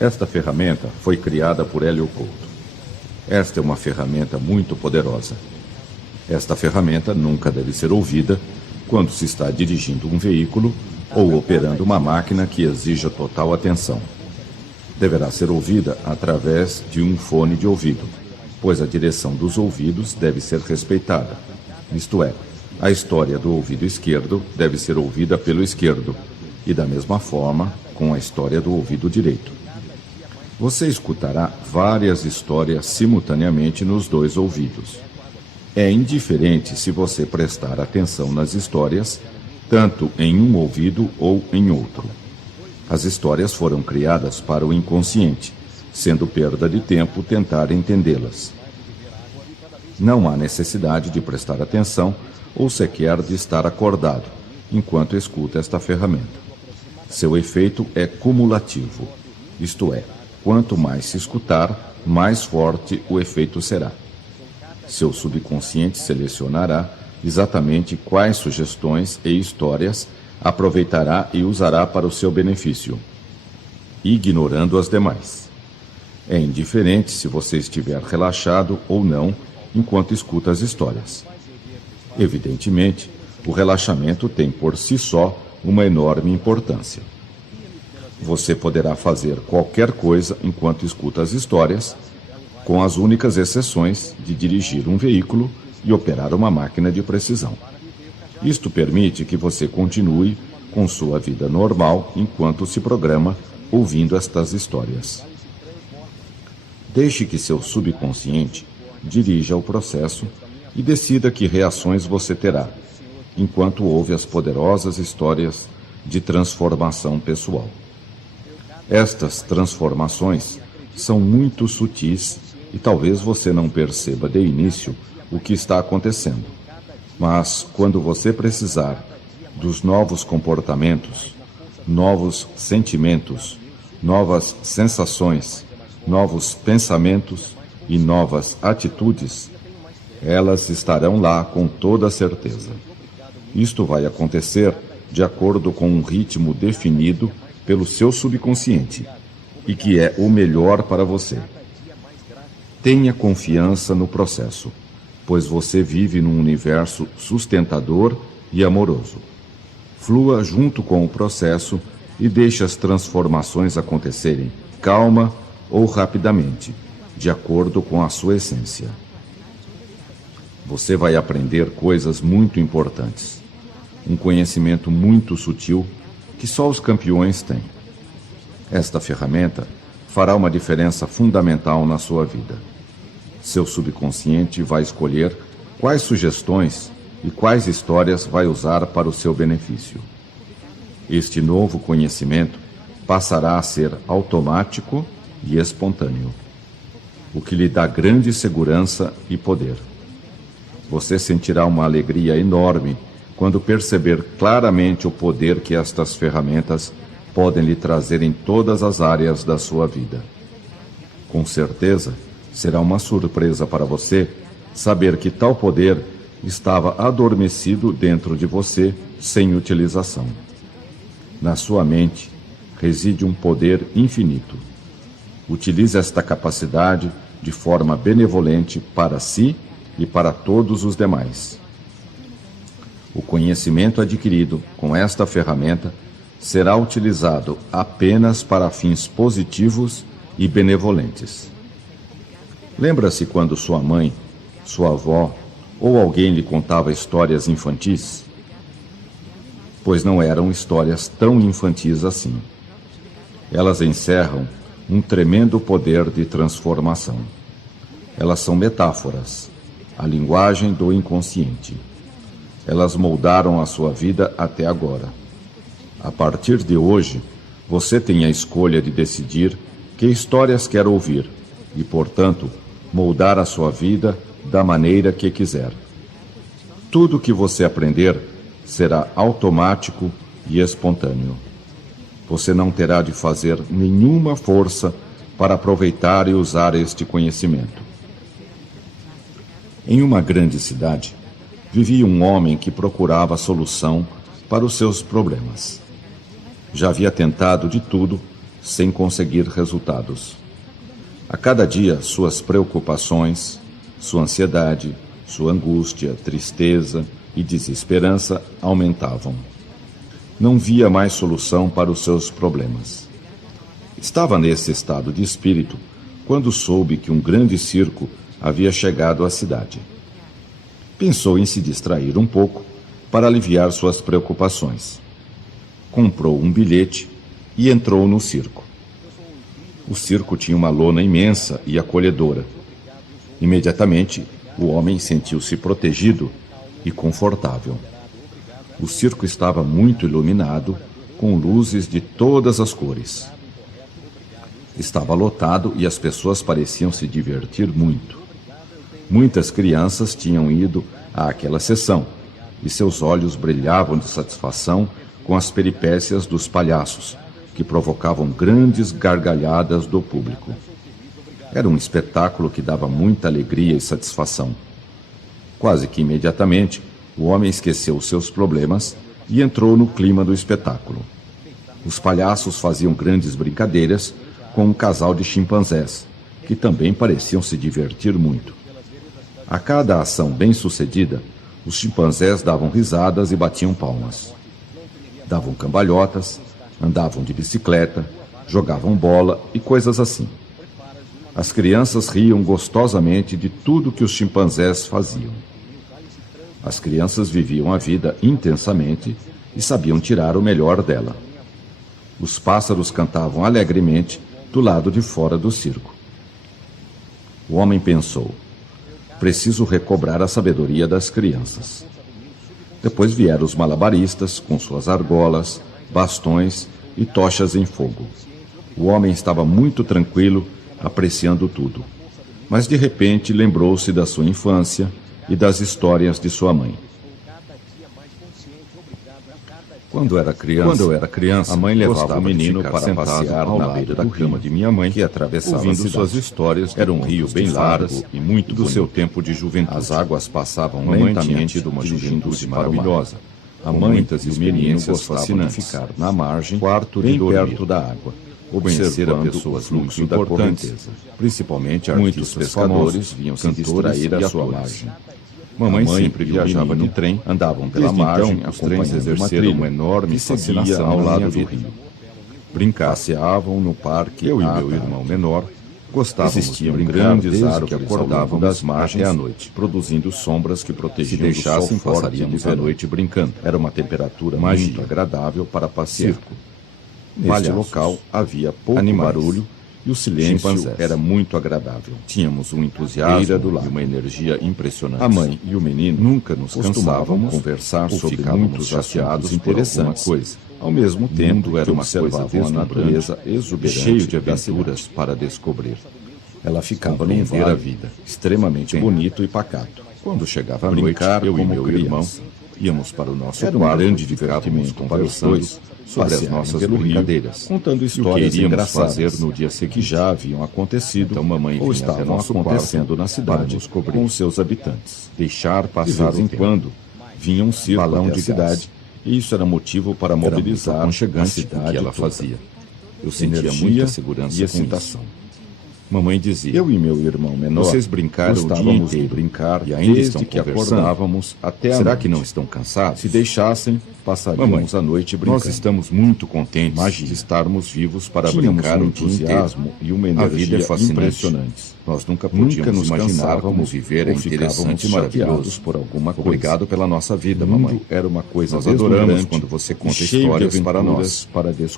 Esta ferramenta foi criada por Hélio Couto. Esta é uma ferramenta muito poderosa. Esta ferramenta nunca deve ser ouvida quando se está dirigindo um veículo ou operando uma máquina que exija total atenção. Deverá ser ouvida através de um fone de ouvido, pois a direção dos ouvidos deve ser respeitada. Isto é, a história do ouvido esquerdo deve ser ouvida pelo esquerdo, e da mesma forma com a história do ouvido direito. Você escutará várias histórias simultaneamente nos dois ouvidos. É indiferente se você prestar atenção nas histórias, tanto em um ouvido ou em outro. As histórias foram criadas para o inconsciente, sendo perda de tempo tentar entendê-las. Não há necessidade de prestar atenção ou sequer de estar acordado enquanto escuta esta ferramenta. Seu efeito é cumulativo, isto é, quanto mais se escutar, mais forte o efeito será. Seu subconsciente selecionará exatamente quais sugestões e histórias aproveitará e usará para o seu benefício, ignorando as demais. É indiferente se você estiver relaxado ou não enquanto escuta as histórias. Evidentemente, o relaxamento tem por si só uma enorme importância. Você poderá fazer qualquer coisa enquanto escuta as histórias, com as únicas exceções de dirigir um veículo e operar uma máquina de precisão. Isto permite que você continue com sua vida normal enquanto se programa ouvindo estas histórias. Deixe que seu subconsciente dirija o processo e decida que reações você terá, enquanto ouve as poderosas histórias de transformação pessoal. Estas transformações são muito sutis e talvez você não perceba de início o que está acontecendo. Mas, quando você precisar dos novos comportamentos, novos sentimentos, novas sensações, novos pensamentos e novas atitudes, elas estarão lá com toda certeza. Isto vai acontecer de acordo com um ritmo definido pelo seu subconsciente e que é o melhor para você. Tenha confiança no processo, pois você vive num universo sustentador e amoroso. Flua junto com o processo e deixe as transformações acontecerem calma ou rapidamente, de acordo com a sua essência. Você vai aprender coisas muito importantes, um conhecimento muito sutil que só os campeões têm. Esta ferramenta fará uma diferença fundamental na sua vida. Seu subconsciente vai escolher quais sugestões e quais histórias vai usar para o seu benefício. Este novo conhecimento passará a ser automático e espontâneo, o que lhe dá grande segurança e poder. Você sentirá uma alegria enorme quando perceber claramente o poder que estas ferramentas podem lhe trazer em todas as áreas da sua vida. Com certeza, será uma surpresa para você saber que tal poder estava adormecido dentro de você sem utilização. Na sua mente reside um poder infinito. Utilize esta capacidade de forma benevolente para si e para todos os demais. O conhecimento adquirido com esta ferramenta será utilizado apenas para fins positivos e benevolentes. Lembra-se quando sua mãe, sua avó ou alguém lhe contava histórias infantis? Pois não eram histórias tão infantis assim. Elas encerram um tremendo poder de transformação. Elas são metáforas, a linguagem do inconsciente. Elas moldaram a sua vida até agora. A partir de hoje, você tem a escolha de decidir que histórias quer ouvir e, portanto, moldar a sua vida da maneira que quiser. Tudo o que você aprender será automático e espontâneo. Você não terá de fazer nenhuma força para aproveitar e usar este conhecimento. Em uma grande cidade, vivia um homem que procurava solução para os seus problemas. Já havia tentado de tudo sem conseguir resultados. A cada dia, suas preocupações, sua ansiedade, sua angústia, tristeza e desesperança aumentavam. Não via mais solução para os seus problemas. Estava nesse estado de espírito quando soube que um grande circo havia chegado à cidade. Pensou em se distrair um pouco para aliviar suas preocupações. Comprou um bilhete e entrou no circo. O circo tinha uma lona imensa e acolhedora. Imediatamente, o homem sentiu-se protegido e confortável. O circo estava muito iluminado, com luzes de todas as cores. Estava lotado e as pessoas pareciam se divertir muito. Muitas crianças tinham ido àquela sessão e seus olhos brilhavam de satisfação com as peripécias dos palhaços, que provocavam grandes gargalhadas do público. Era um espetáculo que dava muita alegria e satisfação. Quase que imediatamente, o homem esqueceu os seus problemas e entrou no clima do espetáculo. Os palhaços faziam grandes brincadeiras com um casal de chimpanzés, que também pareciam se divertir muito. A cada ação bem-sucedida, os chimpanzés davam risadas e batiam palmas. Davam cambalhotas, andavam de bicicleta, jogavam bola e coisas assim. As crianças riam gostosamente de tudo que os chimpanzés faziam. As crianças viviam a vida intensamente e sabiam tirar o melhor dela. Os pássaros cantavam alegremente do lado de fora do circo. O homem pensou: preciso recobrar a sabedoria das crianças. Depois vieram os malabaristas com suas argolas, bastões e tochas em fogo. O homem estava muito tranquilo, apreciando tudo. Mas de repente lembrou-se da sua infância e das histórias de sua mãe. Quando eu era criança, a mãe levava o menino para passear na beira da cama de minha mãe, que atravessava ouvindo suas histórias. Era um rio bem largo e muito do seu tempo de juventude. As águas passavam lentamente, uma juventude maravilhosa. A mãe e os meninos gostavam de ficar na margem, bem perto da água, observando pessoas muito importantes, principalmente muitos pescadores vinham se distrair à sua margem. Mamãe sempre viajava no trem, andavam pela margem, os trens exerceram uma enorme fascinação ao lado do rio. Passeavam no parque, eu e meu irmão menor gostávamos de grandes árvores que acordavam das margens à noite, produzindo sombras que protegiam do sol forte à noite brincando. Era uma temperatura muito agradável para passear. Neste local havia pouco barulho e o silêncio era muito agradável. Tínhamos um entusiasmo e uma energia impressionante. A mãe e o menino nunca nos cansavam conversar sobre muitos chateados interessantes coisa. Ao mesmo tempo, era uma coisa a natureza exuberante, cheio de aventuras para descobrir. Ela ficava num vale a vida, extremamente bonito e pacato. Quando chegava a noite, eu e meu irmão íamos para o nosso quarto, um grande divertimento para os dois, sobre as nossas brincadeiras, contando histórias que iríamos fazer no dia seguinte, que já haviam acontecido, então mamãe ou estavam acontecendo na cidade com os seus habitantes. Deixar passar de vez em quando vinha um circo balão de cidade, e isso era motivo para mobilizar a cidade que ela fazia. Eu sentia muita segurança e excitação. Mamãe dizia: eu e meu irmão menor, vocês brincaram o dia inteiro, brincar, e ainda desde que acordávamos até a noite. Será que não estão cansados? Se deixassem, passaríamos a noite brincando. Nós estamos muito contentes de estarmos vivos para brincar, um entusiasmo e uma energia impressionantes. Nós nunca nos imaginávamos viver interessante e maravilhosos por alguma coisa. Obrigado pela nossa vida, mamãe. Era uma coisa nós adoramos quando você conta histórias para nós.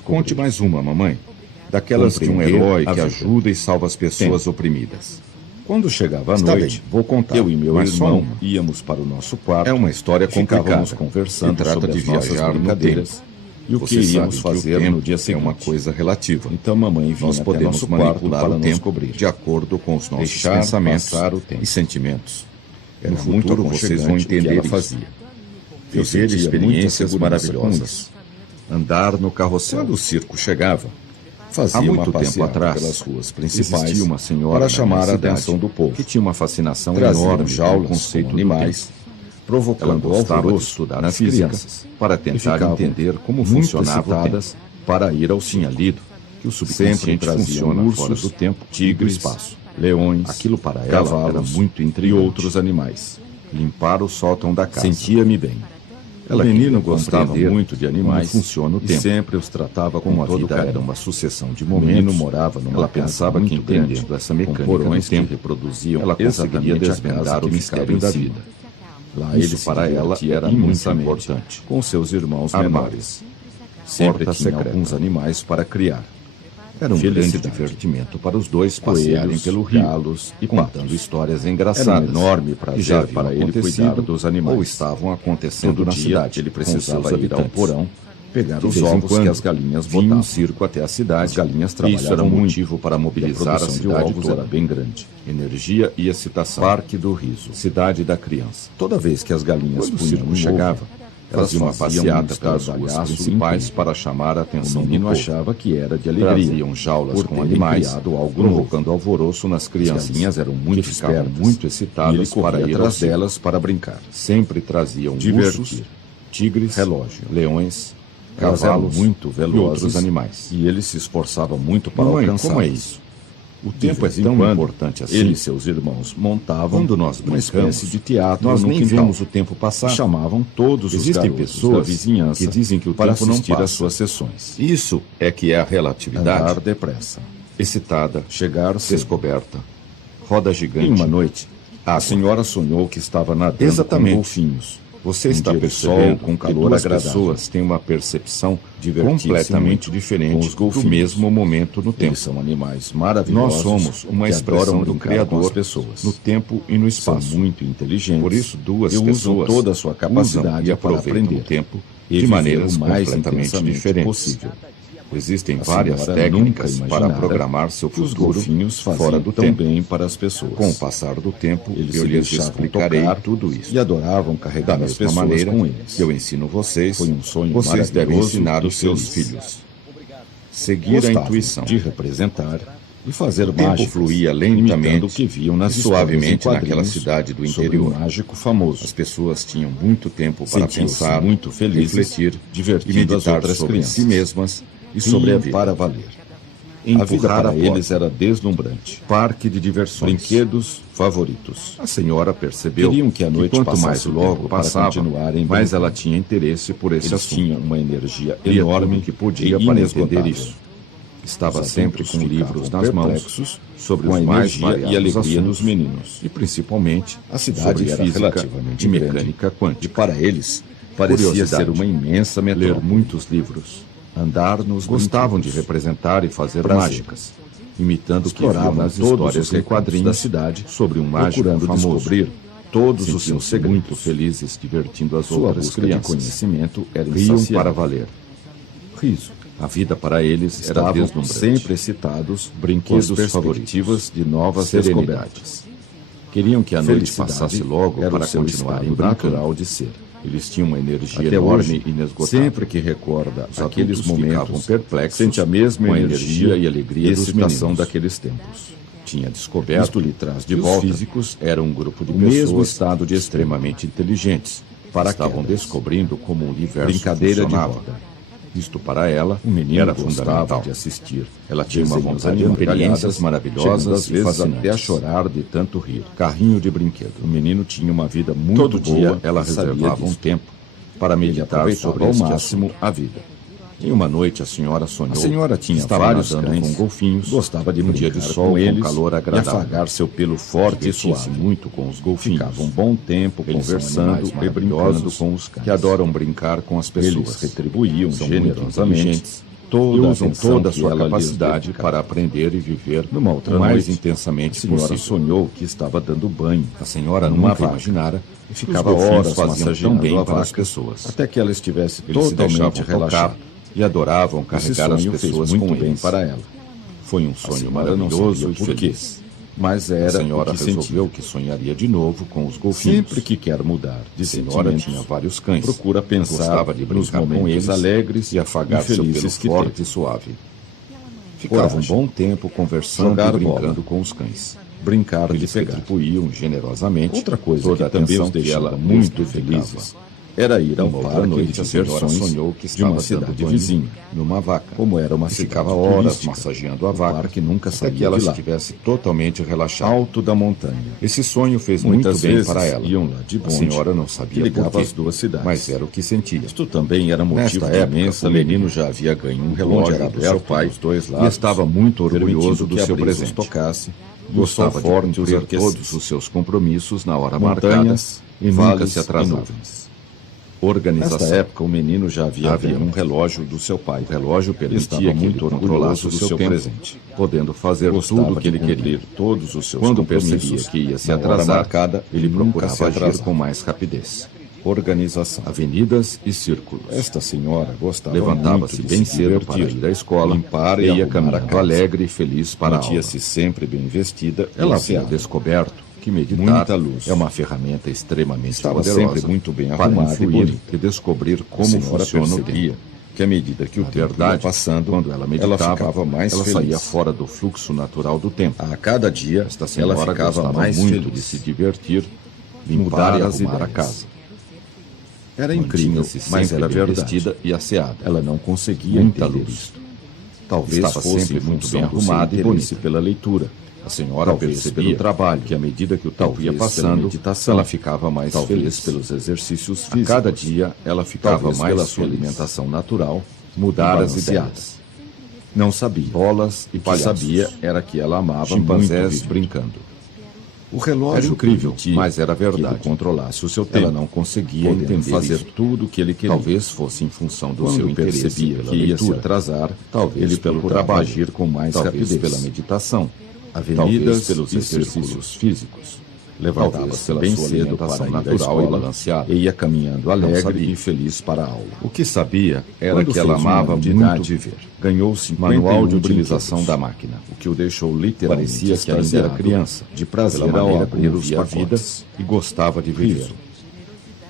Conte mais uma, mamãe. Daquelas de um herói que ajuda e salva as pessoas oprimidas. Quando chegava a noite, vou contar. Eu e meu irmão íamos para o nosso quarto. É uma história complicada. Ficávamos conversando sobre as nossas brincadeiras e o que iríamos fazer no dia seguinte. É uma coisa relativa. Então mamãe vinha até nosso quarto para nos descobrir, de acordo com os nossos pensamentos e sentimentos. No futuro vocês vão entender o que ela fazia. Viver experiências maravilhosas. Andar no carrossel. Quando o circo chegava, há muito tempo atrás, pelas ruas principais, existia uma senhora para chamar a atenção do povo, que tinha uma fascinação enorme pelo conceito de animais, provocando alvoroço nas crianças, para tentar entender como funcionavam para ir ao tinha lido que o subconsciente funciona fora do tempo, tigres, espaço, leões, aquilo para ela cavalos, era muito intrigante, e outros animais. Limpar o sótão da casa. Sentia-me bem. O menino gostava muito de animais, funciona o tempo, e sempre os tratava como a vida era uma sucessão de momentos. O menino morava numa pensava que entendendo essa mecânica porões que reproduziam, ela conseguiria desvendar o mistério da vida. Lá ele para ela era muito importante, com seus irmãos menores. Sempre tinha alguns animais para criar. Era um grande divertimento para os dois passearem pelo rio e contando histórias engraçadas. Era um enorme prazer já para ele cuidar dos animais. Ou estavam acontecendo na cidade. Ele precisava ir ao porão, pegar os ovos que as galinhas botavam. Um circo até a cidade. As galinhas trabalhavam. Isso era um motivo para mobilizar a cidade toda. Era bem grande. Energia e excitação. Parque do Riso. Cidade da Criança. Toda vez que as galinhas punham chegava, elas faziam uma passeata pelas ruas principais para chamar a atenção. O menino achava que era de alegria. Traziam jaulas com animais, provocando alvoroço nas crianças. As galinhas eram muito espertas, muito excitadas para ir atrás delas para brincar. Sempre traziam ursos, tigres, relógio, leões, cavalos muito velozes e outros animais. E ele se esforçava muito para alcançar. Como é isso? O tempo é tão importante assim. Ele e seus irmãos montavam quando nós uma espécie de teatro. Nós nem vemos o tempo passar. Chamavam todos os garotos pessoas da vizinhança que dizem que o tempo não passa às suas sessões. Isso é que é a relatividade. Andar depressa, excitada, chegar descoberta, roda gigante. Em uma noite, a senhora sonhou que estava nadando com golfinhos. Você está percebendo com calor agradável. As pessoas têm uma percepção completamente diferente do mesmo momento no tempo. Eles são animais maravilhosos. Nós somos uma expressão do Criador no tempo e no espaço. São muito inteligentes. Por isso, duas pessoas usam toda a sua capacidade para aprender o tempo de maneiras completamente diferentes possível. Existem várias técnicas para programar seu futuro fora do tempo. Bem para as pessoas. Com o passar do tempo, eu lhes explicarei tudo isso. E adoravam carregar as pessoas maneira com eles. Eu ensino vocês. Foi um sonho vocês devem ensinar os seus filhos. Seguir a intuição de representar e fazer o tempo fluía lentamente o que viam nas suavemente naquela cidade do interior. Um mágico famoso. As pessoas tinham muito tempo para pensar, muito felizes, refletir, divertindo as outras sobre si mesmas e sobre a vida para valer. Empurrar a eles era deslumbrante. Parque de diversões. Brinquedos favoritos. A senhora percebeu queriam que a noite quanto mais logo passava, mais ela tinha interesse por esse assunto. Tinha uma energia enorme que podia entender isso. Estava sempre com livros nas mãos sobre os mais e alegria dos meninos. E principalmente a cidade era relativamente mecânica quântica. E para eles parecia ser uma imensa metrópole. Ler muitos livros. Andar nos gostavam de representar e fazer mágicas, imitando o que viam nas histórias em quadrinhos da cidade sobre um mágico famoso. Descobrir todos os seus segredos. Muito felizes, divertindo as outras crianças. De conhecimento era riam para valer. Riso. A vida para eles era deslumbrante. Sempre excitados, brinquedos favoritivos de novas descobertas. Queriam que a noite passasse logo para continuarem natural de ser. Eles tinham uma energia enorme e inesgotável. Sempre que recorda aqueles momentos perplexos, sente a mesma energia e alegria e excitação daqueles tempos. Tinha descoberto isto lhe traz de volta. Os físicos eram um grupo de pessoas mesmo estado de extremamente inteligentes. Estavam descobrindo como o universo brincadeira funcionava. De roda. Isto para ela, o menino era fundamental de assistir. Ela tinha uma vontade de experiências maravilhosas e fazia até a chorar de tanto rir. Carrinho de brinquedo. O menino tinha uma vida muito todo boa. Dia ela reservava um tempo para meditar sobre ao máximo a vida. Em uma noite a senhora sonhou. A senhora tinha vários cães com golfinhos, gostava de um dia de sol com eles, calor agradável, e afagar seu pelo forte e suave muito com os golfinhos. Ficava um bom tempo conversando e brincando com os cães, que adoram brincar com as pessoas. Eles retribuíam generosamente toda a usam toda a sua capacidade para aprender e viver numa outra mais intensamente. A senhora sonhou que estava dando banho. A senhora nunca imaginara e ficava horas fazendo tão bem para as pessoas, até que ela estivesse totalmente relaxada. E adoravam carregar as pessoas com bem para ela. Foi um sonho maravilhoso e feliz. Mas era a senhora resolveu que sonharia de novo com os golfinhos. Sempre que quer mudar de senhora tinha vários cães. Procura pensar gostava de brincar com eles alegres e afagar seu pelo forte e suave. Ficava um bom tempo conversando e brincando com os cães. Brincar de pegar. Retribuíam generosamente. Outra coisa que também os deixava muito felizes era ir ao Uma outra parque noite, de a senhora diversões sonhou que de estava uma dando cidade banho vizinha. numa vaca. Como era uma E cidade ficava horas turística, massageando a o vaca parque nunca até saía que ela de lá. estivesse totalmente relaxada. Alto da montanha. Esse sonho fez Muitas muito bem vezes para ela. iam lá de A bonde, senhora não que sabia ligava por quê, as duas cidades. mas era o que sentia. Isto também era motivo Nesta de época, imensa o menino alegria. já havia ganho um O relógio bonde era do seu aberto pai dos dois e lados, estava muito orgulhoso do que a seu brisa os presente. tocasse, Gostava de conforme cumprir os todos os seus compromissos na hora montanhas marcada e nunca se atrasava. Organização. Nesta época, o menino já havia Havia um relógio do seu pai. O relógio Estava permitia que muito ele orgulhoso controlasse o do seu seu tempo, presente, podendo fazer Gostava tudo o que de ele queria. cumprir todos os seus Quando compromissos percebia que ia se na hora atrasar, marcada, ele nunca procurava se agir atrasava. com mais rapidez. Organização. Avenidas e círculos. Esta senhora gostava muito Levantava-se de bem se cedo para divertir, ir à escola, limpar e e ia arrumar a caminhando casa. alegre e feliz para a aula. Mantinha-se sempre bem vestida. Ela e havia afiada. descoberto que meditar Muita luz. é uma ferramenta extremamente Estava poderosa sempre muito bem para arrumada e influir bonita. e descobrir A como senhora funciona o percebia tempo. que à medida que o Na tempo ia verdade, passando, quando ela meditava, ela ficava mais ela feliz. saía fora do fluxo natural do tempo. A cada dia, Esta ela senhora ficava gostava mais muito feliz de se divertir, limpar mudar e as arrumar a ideias. casa. Era incrível, Mantinha-se mas sempre era bem verdade. vestida e asseada. Ela não conseguia Muita entender luz. isto. Talvez Estava fosse sempre muito função bem do seu arrumada e interesse bonita. pela leitura. A senhora Talvez percebia pelo trabalho, que à medida que o tempo talvez ia pela passando, meditação, ela ficava mais talvez feliz. pelos exercícios A físicos. cada dia, ela ficava Talvez mais pela sua feliz. alimentação natural, Mudar e as balanceada. ideias. Não sabia. Bolas e O que palhaços. sabia era que ela amava Chimpanzés muito viver. brincando. O relógio Era incrível, permitia mas era que ele verdade. controlasse o seu tempo. Ela não conseguia podendo entender fazer isso. tudo o que ele queria. Talvez fosse em função do Quando seu interesse percebia pela que ia se leitura. atrasar, Talvez ele pelo procurava trabalho. agir com mais Talvez rapidez. pela meditação. Avenidas Talvez pelos e exercícios círculos. físicos. Talvez Levantava-se pela bem sua cedo alimentação para ir à natural escola e balanceada. e ia caminhando Não alegre sabia. e feliz para a aula. O que sabia era Quando que ela fez um amava ano de muito idade, viver. Ganhou 51 Manual de utilização brinquedos, da máquina. o que o deixou literalmente Parecia que ainda era extasiado criança, de prazer pela ao maneira abrir como os via a pacotes. vida e gostava de viver. Isso.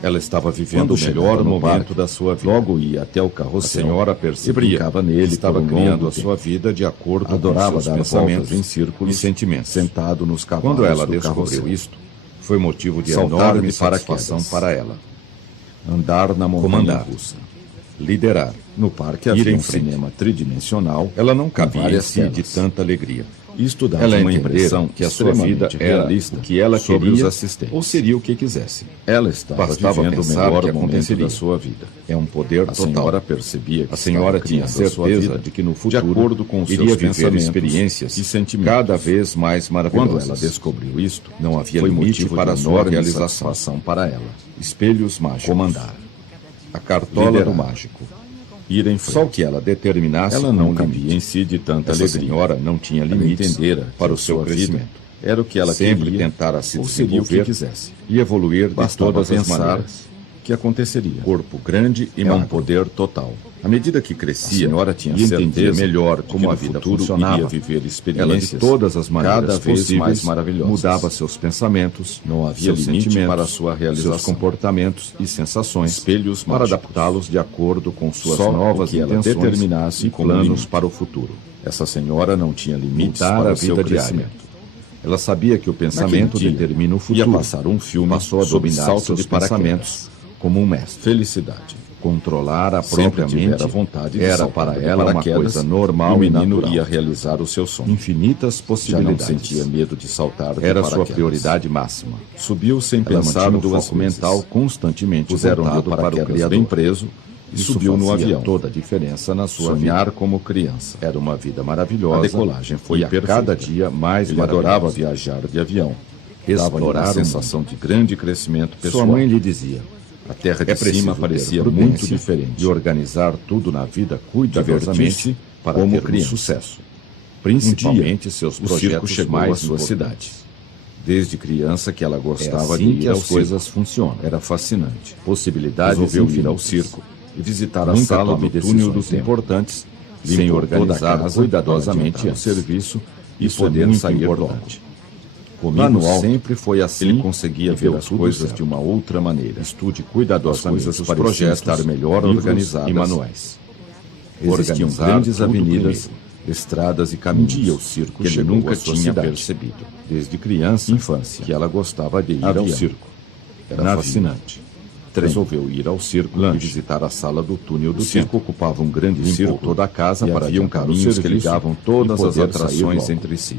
Ela estava vivendo Quando o chegava melhor no momento parque, da sua vida. logo ia até o A carrossel senhora e percebia brincava nele estava por um criando longo a sua vida de acordo Adorava com seus dar pensamentos voltas em círculos e sentimentos. sentado nos cavalos Quando ela do descobriu carrossel. isto, foi motivo de Saltar enorme de satisfação paraquedas. para ela. Andar na montanha Comandar. russa. Liderar. No parque Ir havia em um frente. cinema tridimensional. Ela não com cabia em várias si de telas. tanta alegria. Isto dava Ela uma entendera impressão que a sua vida extremamente era realista o que ela sobre queria os assistentes. ou seria o que quisesse. Ela estava Bastava vivendo o pensar melhor que momento aconteceria. da sua vida. É um poder A total. senhora percebia que A senhora estava tinha criando a sua certeza vida de que no de futuro acordo com os iria seus viver pensamentos experiências e sentimentos. cada vez mais Quando maravilhosas. ela descobriu isto, Não havia foi limite motivo para a de sua enorme realização. satisfação para ela. Espelhos mágicos. Comandar. A cartola Liderar. do mágico. Ir em frente. Só o que ela determinasse Ela com não um cabia limite. em si de tanta Essa alegria. senhora não tinha Ela limites entendera para que o seu sua vida crescimento. Era o que ela Sempre queria, tentara se ou seria o que desenvolver quisesse. e evoluir de Bastava todas as pensar maneiras. que aconteceria. Corpo grande e É magro. um poder total. À medida que A crescia, senhora tinha e entendia certeza melhor de como que a no vida futuro funcionava, iria viver ela de experiências todas as maneiras cada vez possíveis mais maravilhosas. mudava seus pensamentos, Não havia seus limite sentimentos, para a sua realização. seus comportamentos e sensações, Espelhos para mágicos. adaptá-los de acordo com suas Só novas o que ela intenções determinasse e como planos limite. para o futuro. Essa senhora não tinha limites Mudar para a o seu vida diária. crescimento. Ela sabia que o pensamento Naquele dia, determina o futuro. Ia passar um filme Passou a sobre dominar salto seus de paraquedas. pensamentos como um mestre. Felicidade. Controlar a Sempre própria tivera mente vontade de era saltar para de ela uma paraquedas, coisa normal e o e menino natural. ia realizar o seu sonho. Infinitas Já não possibilidades. sentia medo de saltar de Era sua paraquedas. prioridade máxima. Subiu sem Ela pensar mantinha o duas foco vezes. mental constantemente Puseram voltado o para o paraquedas Criador. bem preso e Isso subiu no fazia avião. toda a diferença na sua Sonhar vida. como criança. Era uma vida maravilhosa. A decolagem foi e a perfeita. cada dia mais Ele adorava maravilhosa. viajar de avião. Dava-lhe Explorar uma o sensação de grande crescimento pessoal. Sua mãe lhe dizia: A terra de é preciso cima ter parecia prudência muito diferente. e organizar tudo na vida cuidadosamente Divertir-se para como ter um criança. sucesso. Um Principalmente dia, seus o circo projetos chegou mais à sua importantes. cidade. Desde criança que ela gostava assim de que ir as ao coisas circo. funcionam. Era fascinante. Possibilidades Resolveu ir ao infinitas. circo e visitar a Nunca sala tome do túnel do decisões tempo, importantes sem sem organizar organizar casa cuidadosamente para adiantar o antes. serviço e Isso é poder muito sair logo. importante. Comigo Lá no alto, sempre foi assim. ele conseguia e ver deu as tudo coisas certo. de uma outra maneira. Estude As cuidadosamente coisas os pareciam projetos, estar melhor livros organizadas e manuais. Existiam Organizar grandes tudo avenidas, primeiro. Estradas e Um caminhos dia o circo que ele chegou nunca à sua tinha cidade. percebido. Desde criança, Infância. que ela gostava de ir Avião. ao circo. Era Navio. fascinante. Resolveu ir ao circo e visitar a sala do túnel do circo. Ocupava um grande círculo toda a casa e para haviam caminhos que ligavam todas as atrações logo. entre si.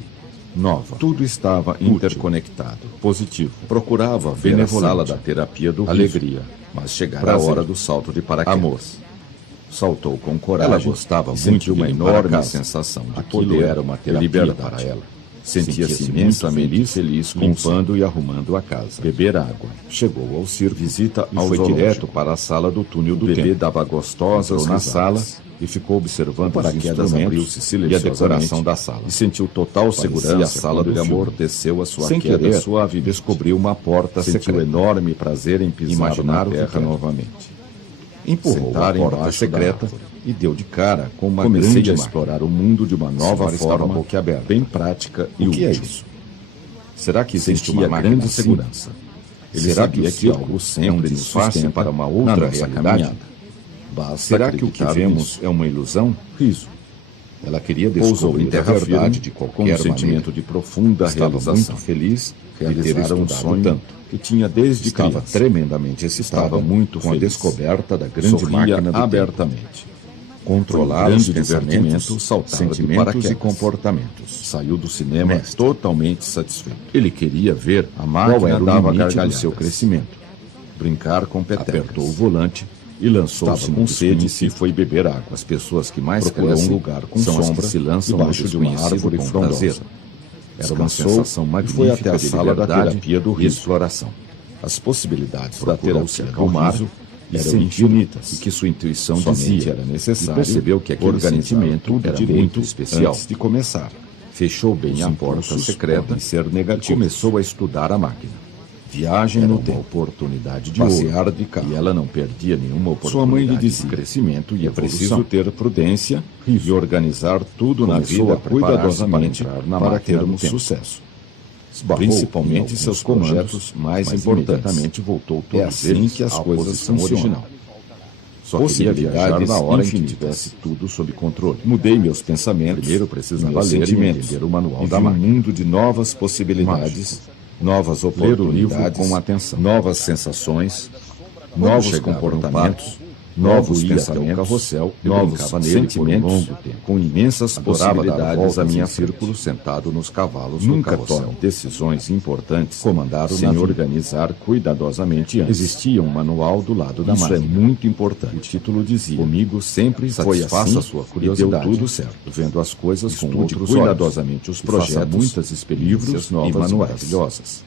Nova. Tudo estava interconectado. Positivo. Procurava ver a sala da terapia do alegria, mas chegara a hora do salto de paraquedas. Amor. Saltou com coragem. Ela gostava muito de uma enorme sensação de poder. Era uma terapia para ela. Sentia-se imensamente feliz limpando e arrumando a casa. Beber água. Chegou ao circo, visita ao foi direto para a sala do túnel do bebê. Dava gostosas na sala e ficou observando os instrumentos e a decoração da sala. E sentiu total segurança. A sala do amor desceu a sua queda suave e descobriu uma porta secreta. Sentiu enorme prazer em pisar na terra novamente. Empurrou a porta secreta e deu de cara com uma grande a explorar o mundo de uma nova forma, boquiaberta, bem prática e útil. O que é isso? Será que existe uma grande segurança? Ele sabia que algo sempre nos sustenta para uma outra caminhada. Será que o que vemos é uma ilusão? Riso. Ela queria descobrir a verdade de qualquer sentimento de profunda realização. Muito feliz de ter um sonho que tinha desde criança. Estava tremendamente excitada, muito com a descoberta da grande máquina abertamente. Controlar os pensamentos, sentimentos e comportamentos. Saiu do cinema totalmente satisfeito. Ele queria ver a máquina dava gargalhada do seu crescimento. Brincar com petecas. Apertou o volante e lançou-se com sede e foi beber água. As pessoas que mais crescem um lugar com sombra se lançam debaixo de uma árvore frondosa. Era uma sensação magnífica. Foi até a sala da terapia do riso. Exploração. As possibilidades da terapia do riso eram infinitas e que sua intuição dizia era necessário. E percebeu que aquele sentimento era muito especial. Antes de começar, fechou bem a porta secreta ser negativo. Começou a estudar a máquina. Viagem no tempo, oportunidade de passear de carro. E ela não perdia nenhuma oportunidade. Sua mãe lhe dizia crescimento e é preciso ter prudência e organizar tudo na vida cuidadosamente para termos sucesso. Principalmente seus projetos mais importantes. Voltou todos eles que as coisas funcionam. Só queria viajar na hora em que tivesse tudo sob controle. Mudei meus pensamentos. Primeiro precisava ler e entender o manual da máquina. Um mundo de novas possibilidades, novas oportunidades, com atenção, novas sensações, novos comportamentos, novos pensamentos, carrossel, novos sentimentos, com imensas possibilidades a minha círculo sentado nos cavalos. Nunca tomam decisões importantes, comandaram sem organizar cuidadosamente antes. Existia um manual do lado da máquina. Isso é muito importante. O título dizia: comigo sempre foi assim, a sua curiosidade. Deu tudo certo, vendo as coisas com outros cuidadosamente olhos, os projetos, muitas experiências novas e maravilhosas.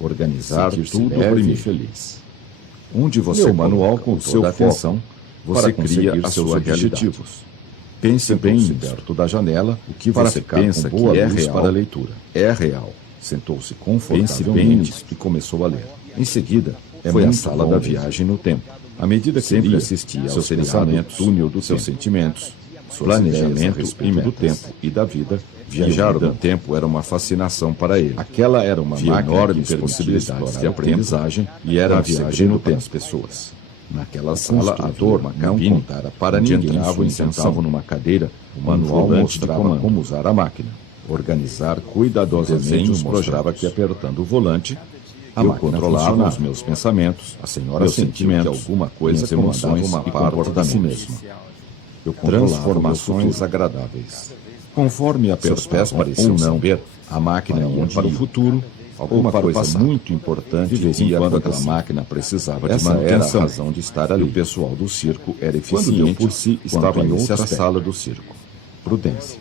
Organizar tudo primeiro. Feliz. Onde você manual com toda a atenção, você cria os seus objetivos. Pense bem perto da janela o que você pensa que é real para a leitura. É real. Sentou-se confortavelmente e começou a ler. Em seguida, foi à sala da viagem no tempo. À medida que sempre assistia aos pensamentos, túnel dos seus sentimentos, planejamento do tempo e da vida, viajar no tempo era uma fascinação para ele. Aquela era uma enorme possibilidade de aprendizagem e era a viagem no tempo das pessoas. Naquela sala, a dor uma cabine contara para ninguém entravam e sentavam numa cadeira, o manual mostrava como usar a máquina. Organizar cuidadosamente os mostrava que apertando o volante, eu controlava os meus pensamentos, a senhora sentia que alguma coisa comandava uma parte de si mesma. Eu transformações agradáveis. Conforme apertavam ou não ver, a máquina ia para o futuro, alguma coisa muito importante, de vez em quando aquela máquina precisava de manutenção. Essa era a razão de estar ali. O pessoal do circo era eficiente por si, estava em outra sala do circo. Prudência.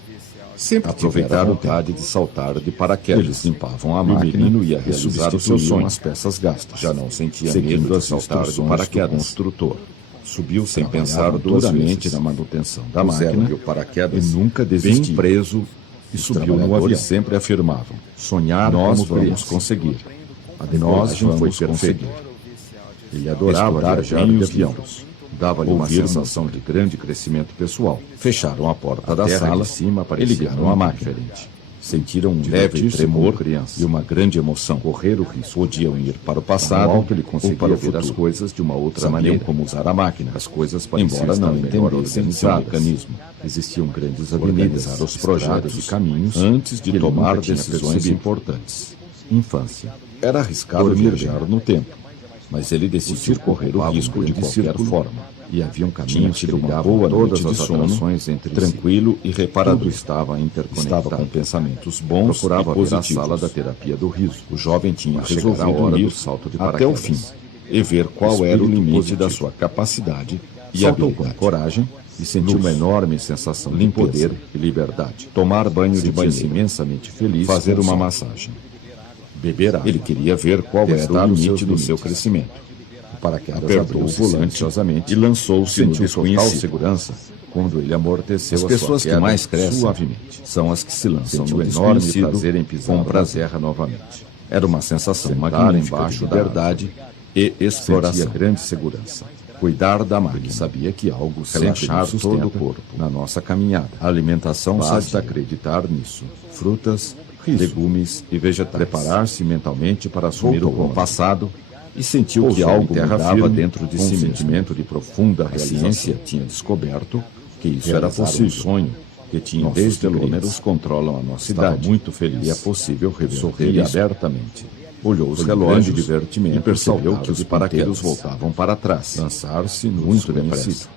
Sempre aproveitaram a vontade de saltar de paraquedas. Eles limpavam a máquina e ia realizar os seus sonhos. As peças gastas. Já não sentia medo de saltar de paraquedas. Construtor. Subiu sem pensar duramente na manutenção da máquina, e nunca desistiu. Bem preso e subiu no avião. Sempre afirmavam: sonhar nós vamos conseguir. A decolagem foi perfeita. Ele adorava viajar de avião. Dava-lhe uma sensação de grande crescimento pessoal. Fecharam a porta da sala e ligaram a máquina. Sentiram um leve tremor e uma grande emoção. Correr o risco. Podiam ir para o passado, que ele conseguia ver as coisas de uma outra maneira, como usar a máquina. As coisas pareciam embora não entendessem seu mecanismo. Existiam grandes avenidas, os projetos e caminhos antes de tomar decisões importantes. Infância. Era arriscado viajar no tempo. Mas ele decidiu correr o risco de qualquer forma. E havia um caminho que ligava todas as atrações entre tranquilo e reparador. Tudo estava interconectado. Estava com pensamentos bons. Procurava ver a sala da terapia do riso. O jovem tinha resolvido ir salto de até o fim e ver qual era o limite da sua capacidade e saltou com coragem e sentiu uma enorme sensação de poder e liberdade. Tomar banho de banheiro, imensamente feliz, fazer uma massagem, beber água. Ele queria ver qual era o limite do seu crescimento. Paraquedas apertou o volante ansiosamente e lançou-se no total segurança quando ele amorteceu as pessoas que mais crescem suavemente. São as que se lançam no enorme prazer em pisar com prazer novamente. Era uma sensação magnífica embaixo da verdade e exploração. Grande segurança. Cuidar da máquina. Ele sabia que algo relaxar todo o corpo na nossa caminhada. A alimentação basta acreditar nisso. Frutas, legumes e vegetais. Preparar-se mentalmente para assumir o passado e sentiu que algo mudava dentro de si, um sentimento de profunda realização. A ciência tinha descoberto que isso era possível. Um sonho que tinha desde números controlam a nossa cidade. Muito feliz. E é possível sorrir abertamente. Olhou os relógios de divertimento e percebeu que os paraquedas voltavam para trás. Lançar-se muito depressa.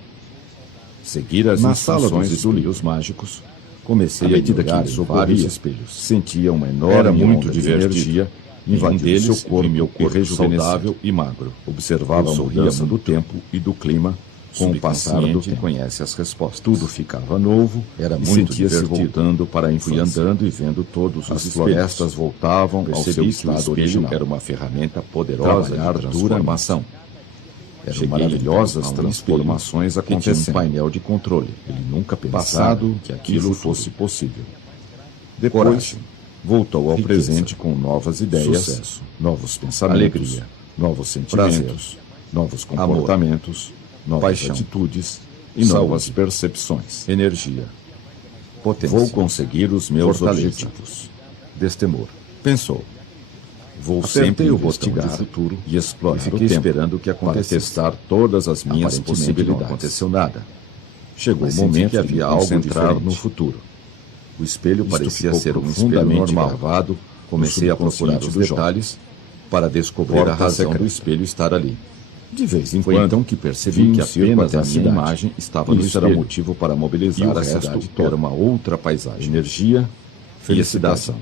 Seguir as instruções dos espelhos mágicos. Comecei a olhar que vários espelhos. Sentia uma enorme onda de energia invadiu seu corpo, meu corpo saudável e magro. Observava a mudança do tempo e do clima com o passar do tempo. Conhece as respostas. Tudo ficava novo, era muito divertido. Voltando para a infância. Fui andando e vendo todos os florestas voltavam ao seu estado original. Era uma ferramenta poderosa de transformação. Eram maravilhosas transformações acontecendo. Tinha um painel de controle. Ele nunca pensava que aquilo fosse possível. Depois voltou ao presente com novas ideias, sucesso, novos pensamentos, alegria, novos sentimentos, novos comportamentos, novas atitudes e novas percepções, energia, potência. Vou conseguir os meus objetivos. Destemor. Pensou. Vou sempre investigar o futuro e explorar o tempo, esperando que acontecesse. Para testar todas as minhas possibilidades. Não aconteceu nada. Chegou o momento que havia algo entrar no futuro. O espelho parecia ser um espelho normal. Comecei a procurar os detalhes para descobrir a razão do espelho estar ali. De vez em quando, então, que percebi que apenas a minha imagem estava no espelho. Isso era motivo para mobilizar a cidade toda. Era uma outra paisagem. Energia, felicidade,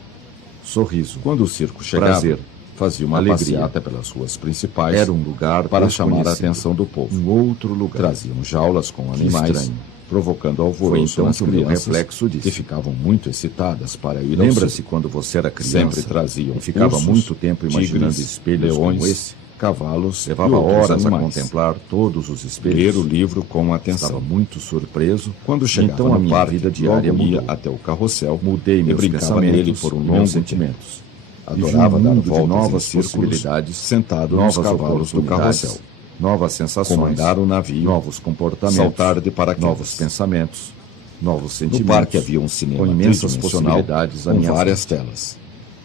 sorriso. Quando o circo chegava, fazia uma alegria até pelas ruas principais. Era um lugar para chamar a atenção do povo. Um outro lugar. Traziam jaulas com animais, provocando alvoroço nas crianças reflexo disso. Que ficavam muito excitadas para ir. Lembra-se quando você era criança? Sempre traziam. Ficava muito tempo imaginando espelhos leões, como esse, cavalos. Levava horas a contemplar todos os espelhos. Ler o livro com atenção. Estava muito surpreso quando chegava então, a minha vida diária ia até o carrossel. Mudei meus pensamentos por um longo sentimentos. Adorava dar voltas novas possibilidades sentado nos cavalos do carrossel. Novas sensações, comandar o navio, novos comportamentos, saltar de paraquedas, novos pensamentos, novos sentimentos. No parque havia um cinema com imensas possibilidades, com várias telas.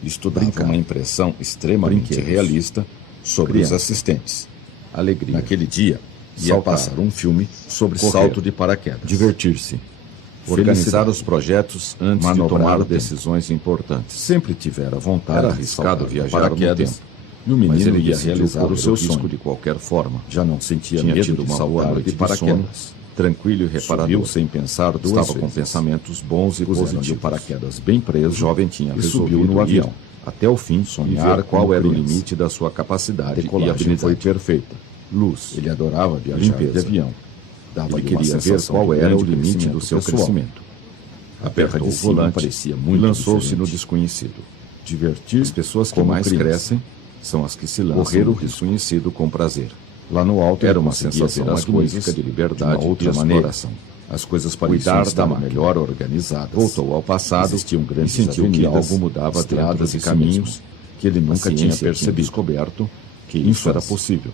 Isto dava uma impressão extremamente realista sobre os assistentes. Alegria. Naquele dia, ia passar um filme sobre salto de paraquedas. Divertir-se. Organizar os projetos antes de tomar decisões importantes. Sempre tivera vontade. Era arriscado viajar no tempo. E o menino ia realizar o seu sonho de qualquer forma. Já não sentia medo de saltar de paraquedas. Tranquilo e reparador, sem pensar duas vezes. Estava com pensamentos bons e positivos. De paraquedas bem preso, o jovem tinha subiu no avião. Até o fim, sonhar qual era o limite da sua capacidade. E a habilidade foi perfeita. Luz. Ele adorava viajar de avião. Ele queria ver qual era o limite do seu crescimento. Apertou o volante, parecia muito, e lançou-se no desconhecido. Divertir as pessoas que mais crescem são as que se lançam correr o desconhecido com prazer. Lá no alto era uma sensação magnífica de liberdade e exploração. As coisas pareciam estar melhor organizadas. Voltou ao passado e sentiu que algo mudava estradas e caminhos que ele nunca tinha percebido. Descoberto que isso era possível.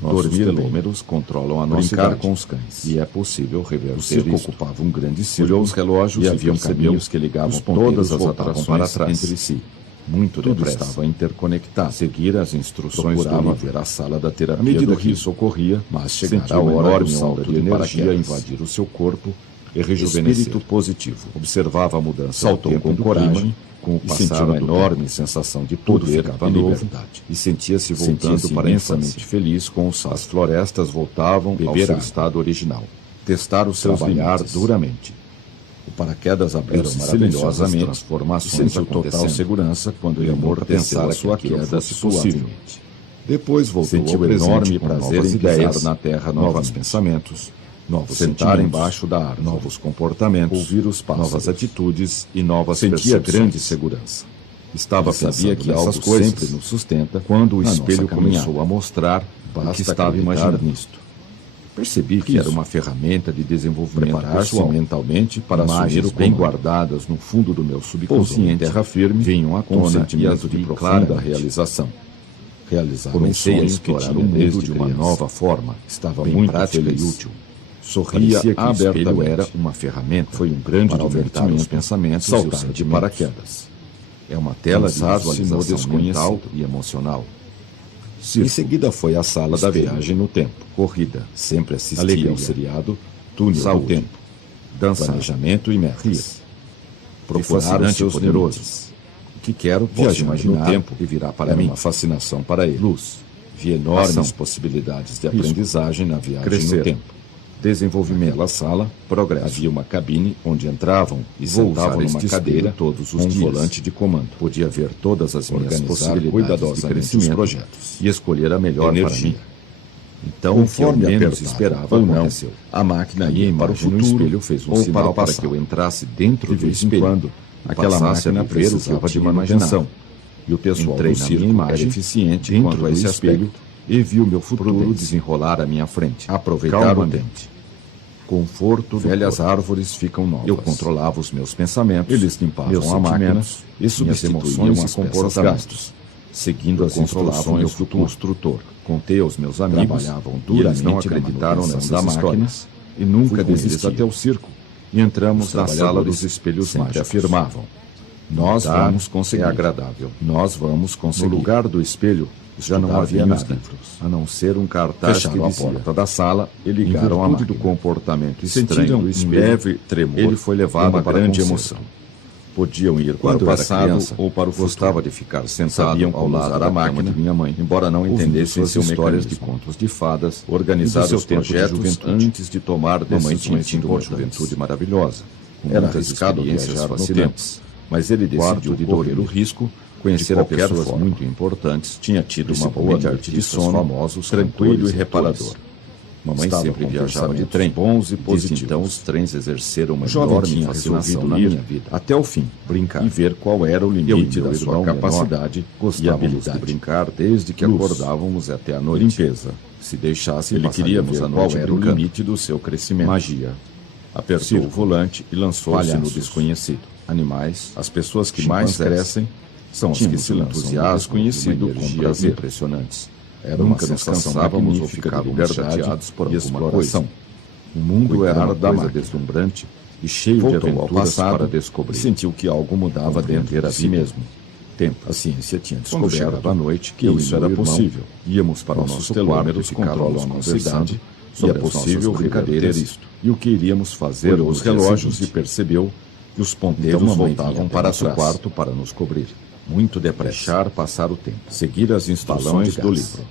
Dormir números controlam a nossa idade. Com os cães. E é possível reverter. O circo ocupava um grande círculo. Olhou os relógios e haviam caminhos que ligavam todas as atrações para trás entre si. Muito tudo estava interconectado. Seguir as instruções procurava ver a sala da terapia. À medida que isso ocorria, mas chegara a hora de onda de energia invadir o seu corpo e rejuvenescer. Espírito positivo. Observava a mudança. Saltou com coragem Com o sentia passar uma do enorme tempo, sensação de tudo poder ficava e novo, liberdade. e sentia-se voltando Sentia-se para a imensamente infância. feliz com o sal. As florestas voltavam ao Beber seu água. estado original. Testar os seus Trabalhar limites. duramente. O paraquedas abriu-se silenciosamente transformações e sentiu total acontecendo. segurança quando O ele amor nunca pensara pensara que que aquilo queda fosse fosse possível. possível. Depois voltou Sentiu ao presente enorme com prazer novas em ideias pisar na terra novos novamente. pensamentos, novos Sentar sentimentos, embaixo da árvore, novos comportamentos, ouvir os pássaros, novas atitudes e novas sentia percepções. grande segurança. Estava Ele sabia sabia que que algo essas coisas sempre nos sustenta quando o na espelho nossa começou caminhada. a mostrar o Basta que estava acreditar imaginando. nisto. Percebi que era uma ferramenta de desenvolvimento Preparar-se pessoal. mentalmente para assumir Imagens o bem comando. guardadas no fundo do meu Pousou em subconsciente, terra firme, vinham à com um tona e sentimento as de vi profunda claramente. realização. Realizar Comecei a sonho que explorar tinha o mundo desde de uma criança. nova forma. Estava bem muito prática feliz. e útil. Sorria Parecia que o espelho abertamente. era uma ferramenta. Foi um grande para aumentar os divertimento pensamentos e saltar os de sentimentos. paraquedas. É uma tela de Lançar-se no visualização mental desconhecido. e emocional. Em seguida foi à sala da Espelho. viagem no tempo. Corrida, Sempre assistia Alegria. ao seriado Túnel Saúde. do Tempo. dançar, Planejamento e metas. procurar os Fascinante seus e poderoso. limites. O que quero, posso Viajar imaginar no tempo e virá para Era mim. uma fascinação para ele. Luz, Via enormes ação, possibilidades de risco, aprendizagem na viagem crescer, no tempo. desenvolvimento, Naquela sala, progresso. havia uma cabine onde entravam e Vou sentavam usar numa este cadeira espelho todos os com um dias. volante de comando. Podia ver todas as minhas Organizar possibilidades de cuidadosamente os crescimento projetos. e escolher a melhor Energia. para mim. Então, Conforme o que eu menos apertava esperava ou não, aconteceu. a máquina E a ia para o imagem no futuro espelho fez um ou sinal para o para que eu passado. entrasse dentro De do vez em espelho. quando, aquela passasse a máquina viver o que eu precisava de tinha manutenção. imaginado. E o pessoal Entrei do na circo minha era imagem eficiente dentro quanto a do esse espelho aspecto. e vi o meu futuro Prudência. desenrolar à minha frente. Aproveitar o Calmamente. ambiente. Conforto, Velhas árvores. árvores ficam novas. Eu controlava os meus pensamentos, Eles limpavam meus a máquina sentimentos e substituíam emoções as e peças comportamentos. gastos. Seguindo Eu as controlava instruções meu do futuro. construtor. Contei aos meus amigos Trabalhavam e eles não duramente na acreditaram manutenção nessas da máquina histórias e nunca Fui com eles desistiram. até o circo. E entramos Os na sala trabalhadores dos espelhos sempre mágicos. afirmavam: Nós Tá, vamos conseguir. é agradável. Nós vamos No conseguir. lugar do espelho, já não Estudar havia bem os nada, livros. a não ser um cartaz que Fecharam a dizia, porta da sala e em ligaram a virtude do máquina. comportamento estranho Sentiram do um espelho, leve tremor. ele foi levado uma para grande concerto. emoção. Podiam ir Quando para o era passado criança, ou para o futuro. gostava de ficar sentado Sabiam ao como lado usar da a cama máquina, de minha mãe, embora não ouvindo entendessem suas seu histórias de mecanismo. contos de fadas, Organizar e dos seu seus projetos tempo de juventude. antes de tomar Mamãe tinha decisões tido uma importantes. juventude maravilhosa. Com Era muitas arriscado experiências viajar no fascinantes, tempo, mas ele Quarto decidiu de correr o dormir. risco, conhecer qualquer pessoas forma. muito importantes, tinha tido uma boa Principalmente noite de artistas sono, famosos, tranquilo cantores e e reparador. atores. Mamãe Estava sempre com viajava de pensamentos trem, bons e Desde positivos. então, os trens exerceram uma O jovem enorme tinha fascinação resolvido na ir minha vida. até o fim, Brincar. e ver qual era o Eu e limite meu da irmão sua menor capacidade e gostávamos habilidade. de brincar desde que Luz. acordávamos até a noite. Limpeza. Se deixasse, Ele queria passaríamos ver a qual noite era o brincando. limite do seu crescimento. Magia. Apertou Circo. o volante e lançou-se no Palhaços. desconhecido. Animais. As pessoas que mais Chimpanzés. crescem são as que Tínhamos se um lançam no entusiasmo desconhecido e uma com energia prazer. impressionantes. Era Nunca uma nos sensação cansávamos ou magnífica de ficávamos liberdade chateados por e alguma exploração. coisa. O mundo Cuidar era uma da coisa máquina. deslumbrante e cheio de Voltou ao aventuras passado para e descobrir. sentiu que algo mudava dentro Compreender de a si vida. mesmo. Tempo. A ciência tinha Quando descoberto chegava a noite que eu isso e meu era irmão possível. íamos para o Nossos nosso quarto e telômeros ficávamos controlam a nossa conversando idade sobre e é as possível nossas brincadeiras reverter isto. e o que iríamos fazer Olhou nos os relógios dias e seguintes. percebeu que os Então ponteiros mamãe voltavam vinha para até seu nosso quarto para nos cobrir. Muito depressa. Deixar passar o tempo. Seguir as instruções do livro.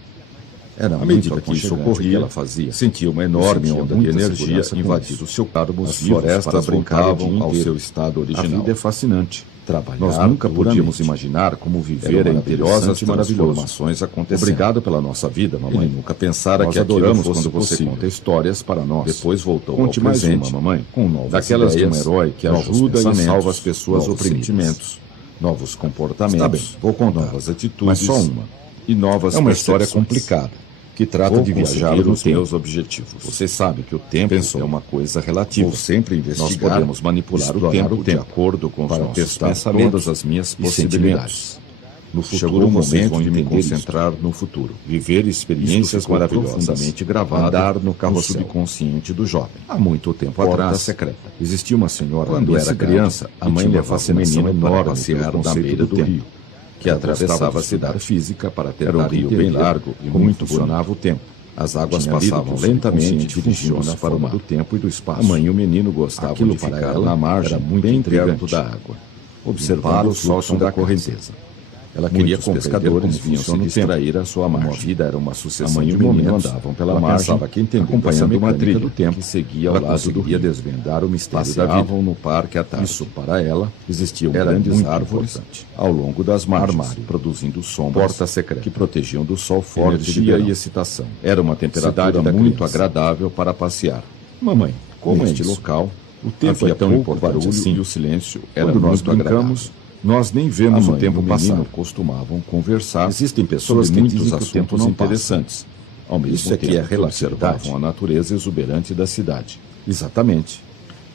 Era À muito medida que isso aconchegante o que ocorria, ela fazia. sentia uma enorme Sentia onda de muita energia segurança com invadir isso. o seu corpo. As Os vivos florestas para brincar o dia voltavam ao inteiro. seu estado A original. vida é fascinante. Trabalhar Nós nunca podíamos duramente. imaginar como Era viver em maravilhosas perigosas transformações transformações acontecendo. Obrigado pela nossa vida, mamãe. Ele nunca pensara Nós que aquilo adoramos fosse quando você possível. conta histórias para nós. Depois voltou Conte ao mais presente, uma, mamãe, com novas daquelas ideias, de um herói que novos ajuda e pensamentos, salva as pessoas novos oprimidas. sentimentos, novos comportamentos, Está bem, vou contar. novas atitudes, Mas só uma. e novas É uma história percepções. complicada, que trata Vou de viajar conseguir no os tempo. meus objetivos. Você sabe que o tempo Pensou. é uma coisa relativa. Vou sempre Nós investigar, podemos manipular o explorar tempo, de acordo com os para nossos testar pensamentos todas as minhas e possibilidades. sentimentos. No Chegou futuro, o vocês momento vão de me entender concentrar no futuro. Viver experiências Isto ficou maravilhosas, profundamente gravado andar no no carrossel. subconsciente do jovem. Há muito tempo Porta atrás, secreta. existia uma senhora Quando na era minha criança, cidade a que mãe tinha levava um fascinação menino enorme para passear pelo na conceito beira do tempo, rio, que Ela atravessava gostava a de estudar cidade. física para tentar Era um rio bem entender largo e como muito funcionava o tempo. As águas Tinha lido passavam que o lentamente subconsciente dirigindo-se funciona para o fora mar. do tempo e do espaço. A mãe e o menino gostavam Aquilo de para ficar ela na margem, era muito bem intrigante. perto da água. observar o fluxo da correnteza. Ela queria compreender como funciona o tempo. A sua margem. A vida era uma sucessão de momentos. Andavam pela margem, acompanhando uma trilha do tempo que seguia ao lado do rio. Desvendar o mistério da vida. No parque à tarde. Isso, para ela, existiam grandes árvores ao longo das margens, produzindo sombras, portas secretas que protegiam do sol forte, energia e excitação. Era uma temperatura muito agradável para passear. Mamãe, como neste local, o tempo é tão importante barulho assim, e o silêncio era muito agradável. Nós nem vemos o tempo passar. Costumavam conversar. Existem pessoas que dizem que o tempo não interessantes. Ao mesmo tempo, é que observavam a natureza exuberante da cidade. Exatamente.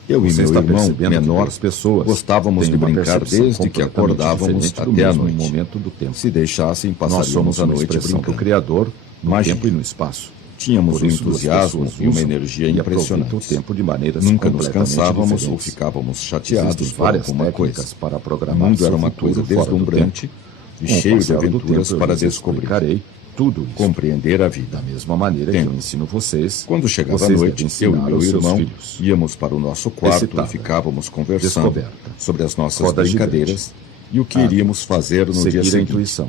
Eu e meu irmão, menores pessoas, gostávamos de brincar desde que acordávamos até a noite. Momento do tempo. Se deixassem, passaríamos a noite brincando o Criador, no tempo e no espaço. Tínhamos um entusiasmo e uma energia impressionante. O tempo de maneiras nunca nos cansávamos ou ficávamos chateados por alguma coisa. Para programar. O mundo era uma coisa deslumbrante e cheio de aventuras para descobrir tudo, compreender a vida. Da mesma maneira que eu ensino vocês, quando chegava a noite, eu e meu irmão íamos para o nosso quarto e ficávamos conversando sobre as nossas brincadeiras e o que iríamos fazer no dia seguinte.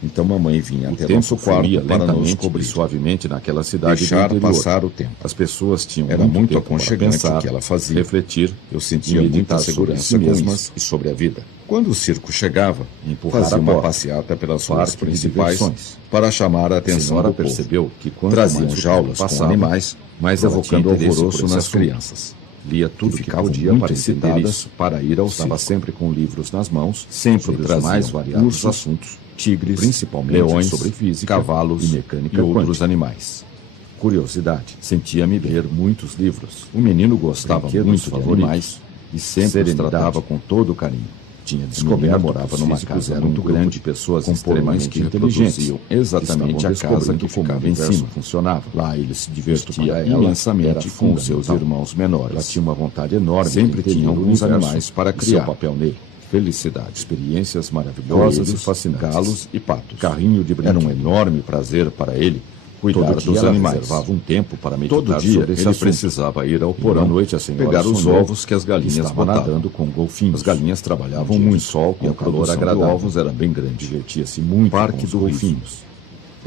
Então mamãe vinha até nosso quarto para nos cobrir suavemente naquela cidade, deixar passar o tempo. As pessoas tinham muito aconchegante o que ela fazia, refletir. Eu sentia muita segurança mesmas e sobre a vida. Quando o circo chegava, fazia uma passeata pelas ruas principais para chamar a atenção do povo. Que traziam jaulas com animais, mas evocando alvoroço nas crianças. Lia tudo que podia para excitadas para ir ao circo. Estava sempre com livros nas mãos, sempre trazia mais variados assuntos. Tigres, principalmente leões, sobre física, cavalos e mecânica e outros animais. Curiosidade, sentia-me ler muitos livros. O menino gostava muito de animais e sempre os tratava com todo carinho. Tinha descoberto morava numa casa muito grande de pessoas extremamente inteligentes, exatamente a casa que ficava em cima. Funcionava. Lá ele se divertia imensamente com os seus irmãos menores. Ela tinha uma vontade enorme, sempre tinha alguns animais para criar papel nele. Felicidade, experiências maravilhosas e fascinantes. Galos e patos. Carrinho de brinquedo. Era um enorme prazer para ele cuidar dos animais. Reservava um tempo para meditar. Todo dia ele precisava ir ao porão à noite a pegar os ovos que as galinhas botavam. Nadando com golfinhos. As galinhas trabalhavam muito. Sol com calor agradável. Os ovos era bem grande. Divertia-se muito. Parque dos golfinhos.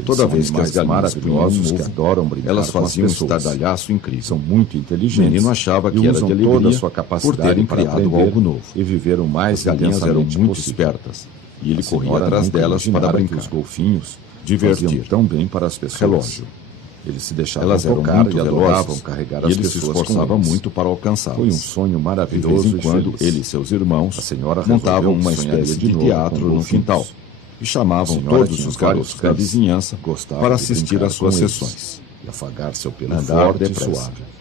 Toda vez que as galinhas maravilhosos que adoram brincar, elas faziam um estardalhaço incrível. São muito inteligentes. O menino achava que era de alegria toda a sua capacidade por terem criado algo novo e viveram mais. As galinhas eram muito espertas e ele corria atrás delas para brincar. Os golfinhos divertiam tão bem para as pessoas. Relógio. Eles se deixavam tocar e adoravam carregar as pessoas. Ele se esforçava muito para alcançá-las. Foi um sonho maravilhoso quando ele e seus irmãos, a senhora, montavam uma espécie de teatro no quintal. E chamavam todos os garotos da vizinhança para assistir às suas sessões e afagar seu pelo forte e suave.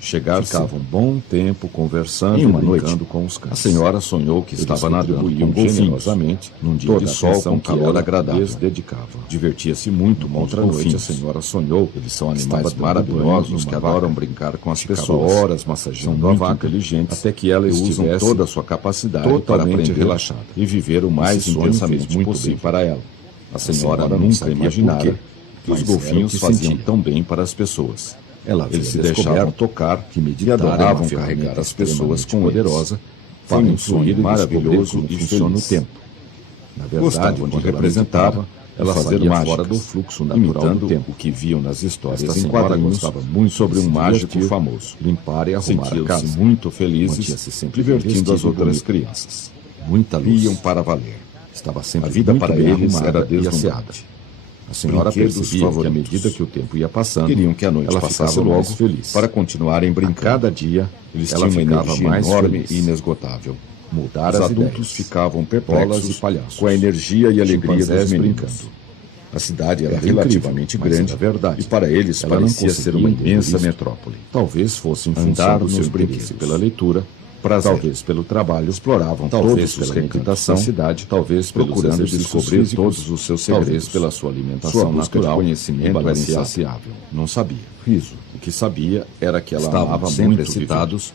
Ficavam um bom tempo conversando e brincando com os cães. A senhora sonhou que estava nadando com generosamente num dia de sol com calor agradável. Dedicava. Divertia-se muito com outra noite. A senhora sonhou. Eles são animais maravilhosos que adoram brincar com as pessoas. Horas massageando a vaca, inteligentes, até que ela estivesse toda a sua capacidade totalmente relaxada e viver o mais intensamente possível para ela. A senhora nunca imaginara que os golfinhos faziam tão bem para as pessoas. Eles se deixavam tocar, que adoravam carregar as pessoas com poderosa, para um sonho maravilhoso e funciona no tempo. Na verdade, onde representava, ela fazia fora do fluxo natural do tempo. O que viam nas histórias em quadrinhos gostava muito sobre um mágico famoso. Limpar e arrumar a casa. Muito felizes, divertindo as outras crianças. Muita luz. Iam para valer. Estava sempre a vida para eles era deslumbrante. A senhora percebia que à medida que o tempo ia passando, queriam que a noite ela passasse logo feliz. Para continuarem brincando. Cada dia, eles tinham uma energia mais enorme e inesgotável. Mudar os adultos ficavam perplexos e palhaços, com a energia e alegria dos brincando. A cidade era relativamente grande, verdade, e para eles parecia ser uma imensa metrópole. Talvez fosse em função dos seus brinquedos pela leitura, talvez pelo trabalho, exploravam talvez todos os recreação da cidade, talvez procurando descobrir todos os seus segredos, pela sua alimentação natural, conhecimento era insaciável. Não sabia. Riso. O que sabia era que ela amava muito excitados